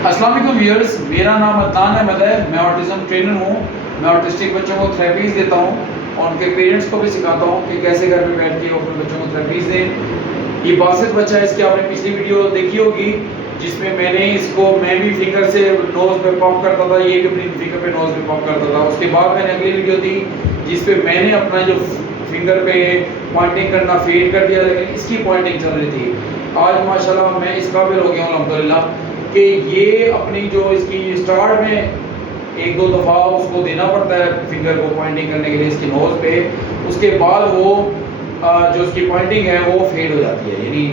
अस्सलाम वालेकुम व्यूअर्स, मेरा नाम अदनान अहमद है। मैं ऑटिज्म ट्रेनर हूँ। मैं ऑटिस्टिक बच्चों को थेरेपीज़ देता हूँ और उनके पेरेंट्स को भी सिखाता हूँ कि कैसे घर में बैठ के वो अपने बच्चों को थेरेपीज़ दें। ये बासित बच्चा है, इसकी आपने पिछली वीडियो देखी होगी जिसमें मैंने इसको मैं भी फिंगर से नोज़ पे पॉप करता था, ये भी अपनी फिंगर पे नोज़ पे पॉप करता था। उसके बाद मैंने अगली वीडियो दी जिस पे मैंने अपना जो फिंगर पे पॉइंटिंग करना फेड कर दिया, लेकिन इसकी पॉइंटिंग चल रही थी। आज माशाल्लाह मैं इस काबिल हो गया हूँ अल्हम्दुलिल्लाह कि ये अपनी जो इसकी स्टार्ट में एक दो दफ़ा उसको देना पड़ता है फिंगर को पॉइंटिंग करने के लिए इसकी नोज़ पे। उसके बाद वो जो उसकी पॉइंटिंग है वो फेड हो जाती है, यानी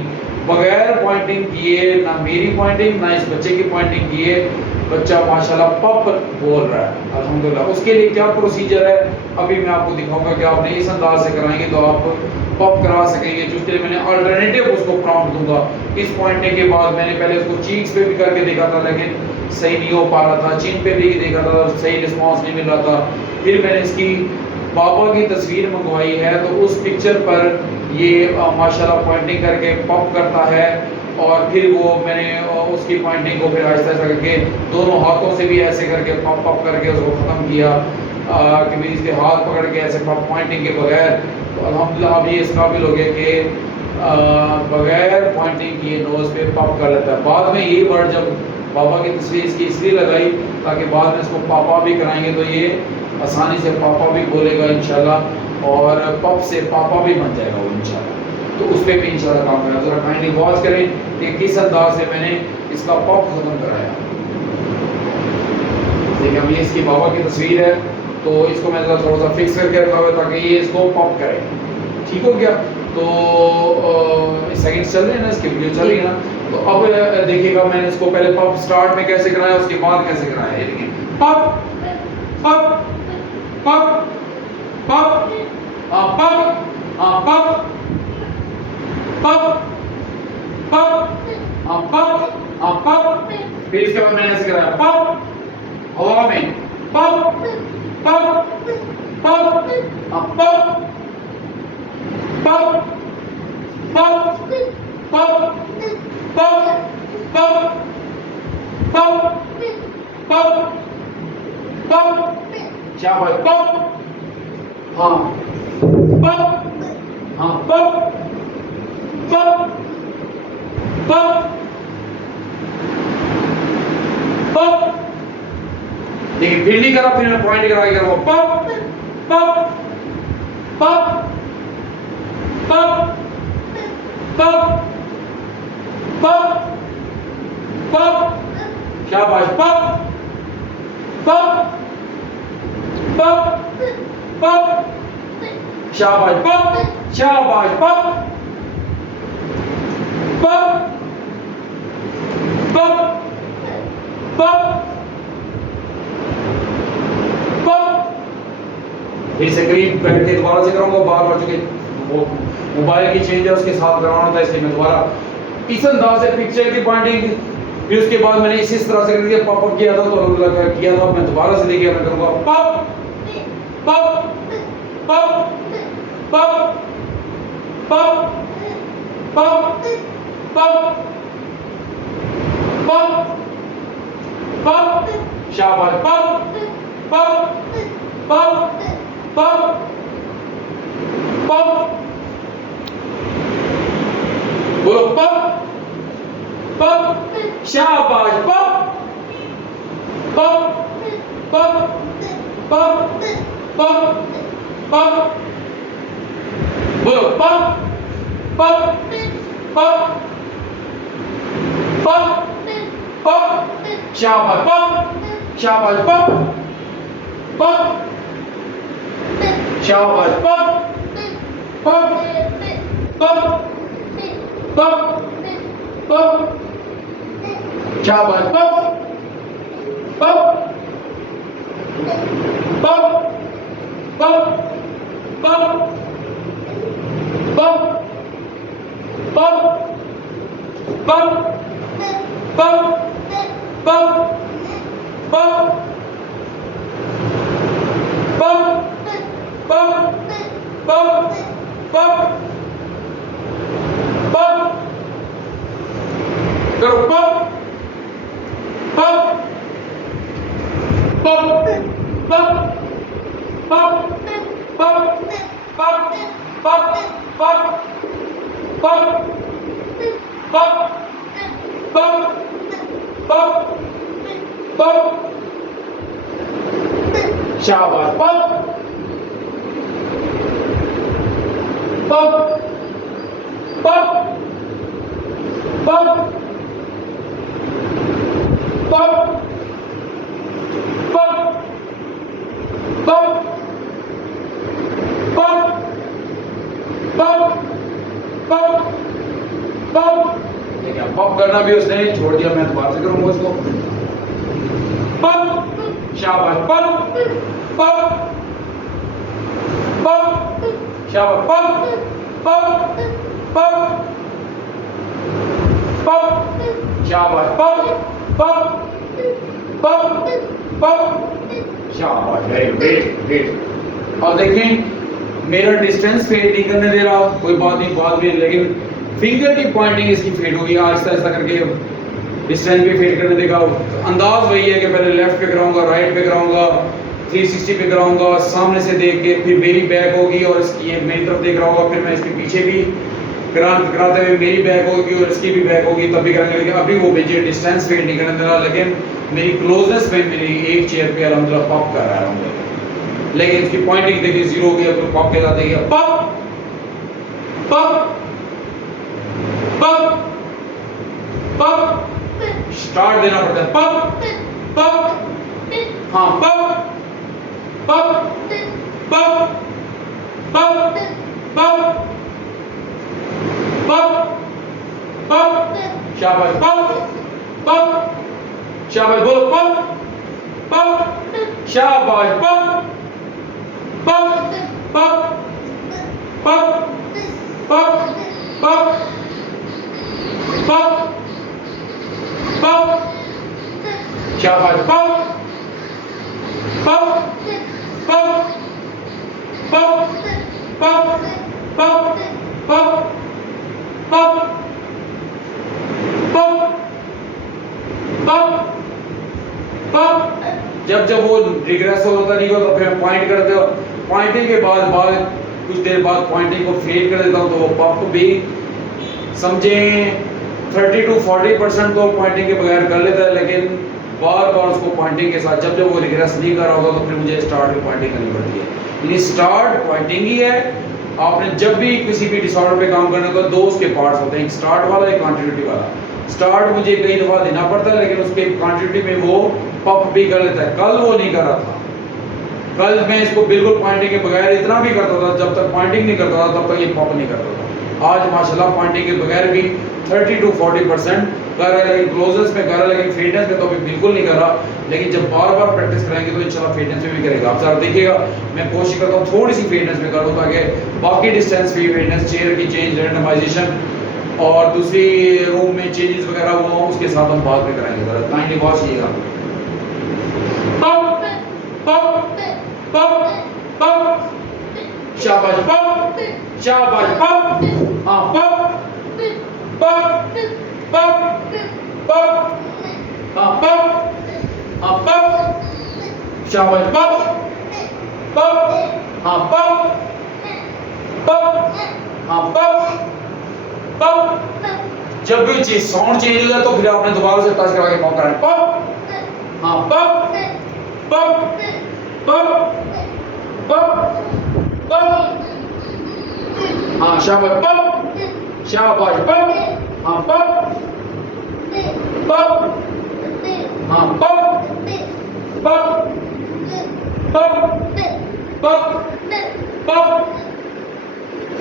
बगैर पॉइंटिंग किए, ना मेरी पॉइंटिंग ना इस बच्चे की पॉइंटिंग किए बच्चा माशाल्लाह पप बोल रहा है अल्हम्दुलिल्लाह। उसके लिए क्या प्रोसीजर है अभी मैं आपको दिखाऊंगा कि आपने इस अंदाज से कराएंगे तो आप पप करा सकेंगे। जिसके लिए मैंने अल्टरनेटिव उसको प्रॉम्प्ट दूंगा। इस पॉइंटिंग के बाद मैंने पहले उसको चीक्स पे भी करके देखा था लेकिन सही नहीं हो पा रहा था, चिन पे भी देखा था सही रिस्पॉन्स नहीं मिल रहा था। फिर मैंने इसकी पापा की तस्वीर मंगवाई है तो उस पिक्चर पर ये माशाल्लाह पॉइंटिंग करके पप करता है और फिर वो मैंने उसकी पॉइंटिंग को फिर आहिस्ता आहिस्ता करके दोनों हाथों से भी ऐसे करके पप पप करके उसको ख़त्म किया कि मेरी इसके हाथ पकड़ के ऐसे पप पॉइंटिंग के बगैर तो अल्हम्दुलिल्लाह अभी इस काबिल हो गया कि बगैर पॉइंटिंग किए नोज़ पे पप कर लेता है। बाद में ये वर्ड जब पापा की तस्वीर इसकी इसलिए लगाई ताकि बाद में इसको पापा भी कराएंगे तो ये आसानी से पापा भी बोलेगा इंशाल्लाह और पप से पापा भी बन जाएगा वो इंशाल्लाह। तो उस पर भी इंशाल्लाह काम करें। ज़रा काइंडली वॉच करें कि किस अंदाज से मैंने इसका पप ख़त्म कराया। देखिए अब ये इसकी पापा की तस्वीर है तो इसको मैं थोड़ा सा फिक्स करके रखा हुआ ताकि ये इसको पप करे। ठीक हो गया। तो सेकंड चल रहे हैं ना, इसकी वीडियो चल रही है ना। तो अब देखिएगा मैंने इसको पहले पप स्टार्ट में कैसे कराया उसके बाद कैसे कराया। ये देखिए पप पप पप पप पप पप पप पप पप पप। फिर इसके बाद मैंने ऐसे कराया पप हवा में पप पप पप पप पप पप पप पप पप पप पप पप शाबाश पप हाँ पप हाँ पप पप पप पप। देखिए फिर नहीं करा, फिर मैं पॉइंट करा के करूँगा पप पप पप पप पप पप पप शाबाश पप पप पप पप शाबाश पप शाबाश पप पप पप पप पप। फिर से करीब बैठ के दोबारा से करूँगा, बार बार चुके वो मोबाइल की चेंज है उसके साथ करवाना था इसलिए मैं दोबारा इस अंदाज से पिक्चर की पॉइंटिंग। फिर उसके बाद मैंने इस तरह से कर दिया पप अप किया था तो अलग किया था। मैं दोबारा से लेके मैं करूँगा पप पप पप पप पप पप पप पप पप शाबाश पप पप पप पप पप बोलो पप पप शाबाश पप पप पप पप पप पप बोलो पप पप पप पप पप शाबाश पप शाबाश पप पप शाबाश पप पप पप पप पप शाबाश पप पप पप पप पप पप पप पप पप पप पप पप पप पप पप पप करो पप शाबाश, पप पप पप पप पप पप पप पप पप पप पप। देखिए पप करना भी उसने छोड़ दिया, मैं दोबारा से करूंगा उसको। पप, शाबाश, पप पप पप, शाबाश, पप पप पप पप, शाबाश, पप पप पप पप, शाबाश, वेरी गुड, वेट। और देखें मेरा डिस्टेंस फेड नहीं करने दे रहा, कोई बात नहीं, बाद में, लेकिन फिंगर की पॉइंटिंग इसकी फेड होगी, आहिस्ता आहिस्ता करके डिस्टेंस भी फेड करने देगा। अंदाज वही है कि पहले लेफ्ट पे कराऊंगा, राइट पे कराऊंगा, 360 पे कराऊंगा, सामने से देख के, फिर मेरी बैक होगी और इसकी ये मेरी तरफ देख रहा होगा, फिर मैं इसके पीछे भी कराते हुए मेरी बैक होगी और इसकी भी बैक होगी, तब भी करेंगे। लेकिन अभी वो मुझे डिस्टेंस फेड नहीं करने दे रहा, लेकिन मेरी क्लोजनेस में मेरी एक चेयर पे अल्हम्दुलिल्लाह पॉप कर रहा हूँ, लेकिन इसकी पॉइंटिंग देखिए जीरो हो गया, तो पॉप के साथ देखिए pop pop pop pop, start देना पड़ता है, पॉप पॉप, हाँ pop pop pop pop pop pop pop, शाबाश, पॉप पॉप, शाबाश, बोलो पॉप पॉप, शाबाश, pop pop pop pop pop pop pop pop, शाबाश, pop pop pop pop pop pop pop pop pop pop pop. जब वो regret होता नहीं होता, फिर पॉइंट करते हो, पॉइंटिंग के बाद कुछ देर बाद पॉइंटिंग को फेड कर देता हूँ, तो वो पॉप भी समझें 30 to 40% तो पॉइंटिंग के बगैर कर लेता है, लेकिन बार बार उसको पॉइंटिंग के साथ, जब वो रिग्रेस नहीं कर रहा होगा, तो फिर मुझे स्टार्ट में पॉइंटिंग करनी पड़ती है। यानी स्टार्ट पॉइंटिंग ही है। आपने जब भी किसी भी डिसऑर्डर पे काम करने को, दो उसके पार्ट्स होते हैं, एक स्टार्ट वाला, एक कॉन्टिन्यूटी वाला। स्टार्ट मुझे कई दफा देना पड़ता है, लेकिन उसके कॉन्टिन्यूटी में वो पप भी कर लेता है। कल वो नहीं कर रहा था, कल मैं इसको बिल्कुल पॉइंटिंग के बगैर इतना भी करता था, जब तक पॉइंटिंग नहीं करता था तब तक ये पप नहीं करता था। आज माशाल्लाह पॉइंटिंग के बगैर भी 30 to 40% कर रहा है, लेकिन क्लोजेस में कर रहा है, लेकिन फिटनेस में तो अभी बिल्कुल नहीं कर रहा। लेकिन जब बार बार प्रैक्टिस कराएंगे तो इंशाल्लाह फिटनेस में भी करेगा। आप सारा देखिएगा, मैं कोशिश करता हूँ थोड़ी सी फिटनेस में करूँ, ताकि बाकी डिस्टेंस भी फिटनेस, चेयर की चेंज, रैंडमाइजेशन और दूसरी रूम में चेंजेस वगैरह वो उसके साथ हम बाद में कराएंगे। जरा काइंडली वॉच कीजिएगा। पप पप पप पप, शाबाश, पप शाबाश, पप, हाँ पप पप पप पप, हाँ पप, हाँ पप, शाबाश, पप पप, हाँ पप पप, हाँ पप पप। जब भी चीज साउंड चेंज हो जाए तो फिर आपने दोबारा से टच करा के पप कराना, पप, हाँ पप पप पप पप पप, हाँ शाबाश, पप शाबाश, पप, हाँ पप पप, हाँ पप पप पप पप पप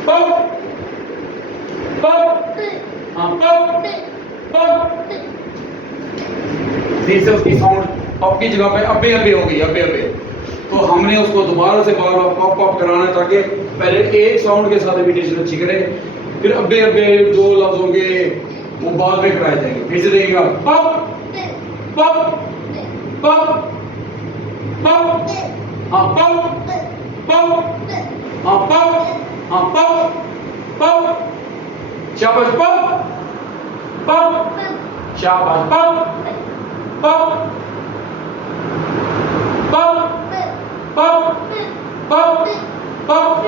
पप पप, हाँ पप पप। फिर से उसकी साउंड पप की जगह पे अबे अबे हो गई, अबे अबे। तो हमने उसको दोबारा से बार बार पप पप कराना है, ताकि पहले एक साउंड के साथ इमिटेशन अच्छी करे, फिर अबे अबे जो लफ्ज होंगे वो बाद में कराए जाएंगे। फिर से देखिएगा, पप पप पप पप, हाँ पप पप, हाँ पप, हाँ पप पप, शाबाश, पप पप, शाबाश, पप पप पप पप पप पप,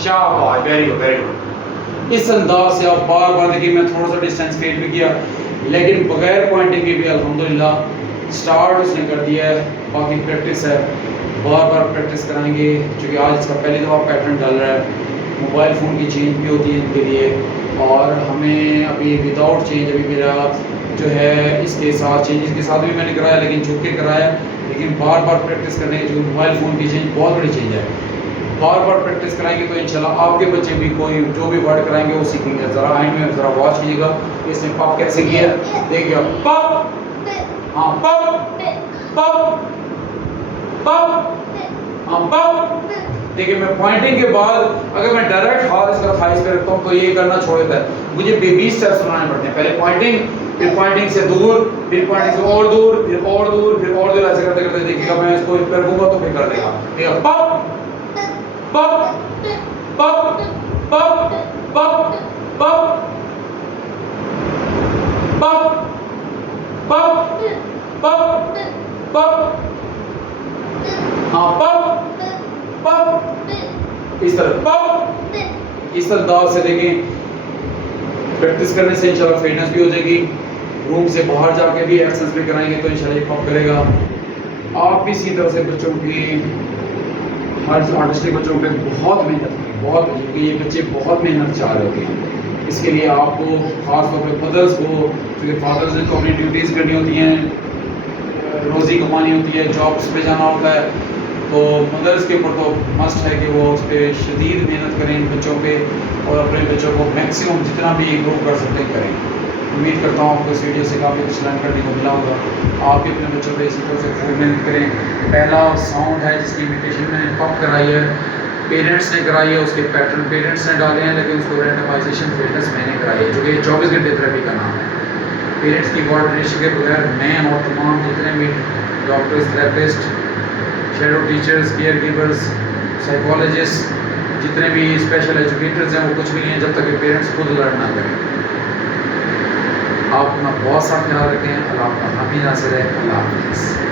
शाबाश, वेरी गुड, वेरी गुड। इस अंदाज से आप बार बार देखिए, मैं थोड़ा सा डिस्टेंस फेड भी किया, लेकिन बगैर पॉइंटिंग के भी अल्हम्दुलिल्लाह स्टार्ट उसने कर दिया है। बाकी प्रैक्टिस है, बार बार प्रैक्टिस कराएंगे, क्योंकि आज इसका पहली दफ़ा पैटर्न डाल रहा है। मोबाइल फ़ोन की चेंज भी होती है इनके लिए, और हमें अभी विदाउट चेंज, अभी मेरा जो है इसके साथ चेंजेस के साथ भी मैंने कराया, लेकिन झुक के कराया। लेकिन बार बार प्रैक्टिस करने की, जो मोबाइल फ़ोन की चेंज बहुत बड़ी चेंज है, बार बार प्रैक्टिस कराएंगे तो इंशाल्लाह आपके बच्चे भी कोई जो भी वर्ड कराएंगे वो सीखेंगे। ज़रा एंड में ज़रा वॉच कीजिएगा इसने पप कैसे किया, देखिए पप, हाँ पप पप पप, हाँ पप। देखिए मैं पॉइंटिंग के बाद अगर मैं डायरेक्ट हाथ इसका थाइस पे रखता हूँ तो ये करना छोड़ देता है। मुझे 20 स्टेप्स बनाने पड़ते हैं, पहले पॉइंटिंग, फिर पॉइंटिंग से दूर, फिर पॉइंटिंग से और दूर, फिर और दूर, फिर और दूर, ऐसे करते करते देखिएगा मैं इसको इस पर रखूंगा तो फिर कर देगा। ठीक है, पप पप पप पप पप पप पप पप पप पप, हाँ पप पप, इस तरह पप, इस तरह दाव से देखें। प्रैक्टिस करने से इंशाल्लाह फिटनेस भी हो जाएगी। रूम से बाहर जाके भी एक्सरसाइज भी कराएंगे तो इंशाल्लाह ये पप करेगा। आप भी इसी तरह से बच्चों की, हर आर्टिस्टिक बच्चों पे बहुत मेहनत की, बहुत, क्योंकि ये बच्चे बहुत मेहनत चाह रहे होते हैं। इसके लिए आपको ख़ास तौर पे मदर्स को, क्योंकि फादर्स ने तो अपनी ड्यूटीज़ करनी होती हैं, रोज़ी कमानी होती है, जॉब्स पे जाना होता है, तो मदर्स के ऊपर तो मस्ट है कि वो उस पर शदीद मेहनत करें इन बच्चों पे, और अपने बच्चों को मैक्सिमम जितना भी इम्प्रूव कर सकते हैं करें। उम्मीद करता हूँ आपको इस वीडियो से काफ़ी कुछ लर्न करने को मिला होगा। आप भी अपने बच्चों पे इसी तरह से खूब मेहनत करें। पहला साउंड है जिसकी इमिटेशन मैंने पप कराई है, पेरेंट्स ने कराई है, उसके पैटर्न पेरेंट्स ने डाले हैं, लेकिन उसको रैंडमाइजेशन फिटनेस मैंने कराई है, जो कि 24 घंटे थेरेपी का नाम है। पेरेंट्स की कोऑर्डिनेशन के बगैर मैं और तमाम जितने भी doctors, therapist, shadow teachers, care givers, psychologist, जितने भी स्पेशल एजुकेटर्स हैं, वो कुछ भी नहीं है जब तक कि पेरेंट्स खुद लर्न ना करें। आप अपना बहुत सा ख्याल रखें। अल्लाह आपका हामी नासिर है। अल्लाह हाफ़िज़।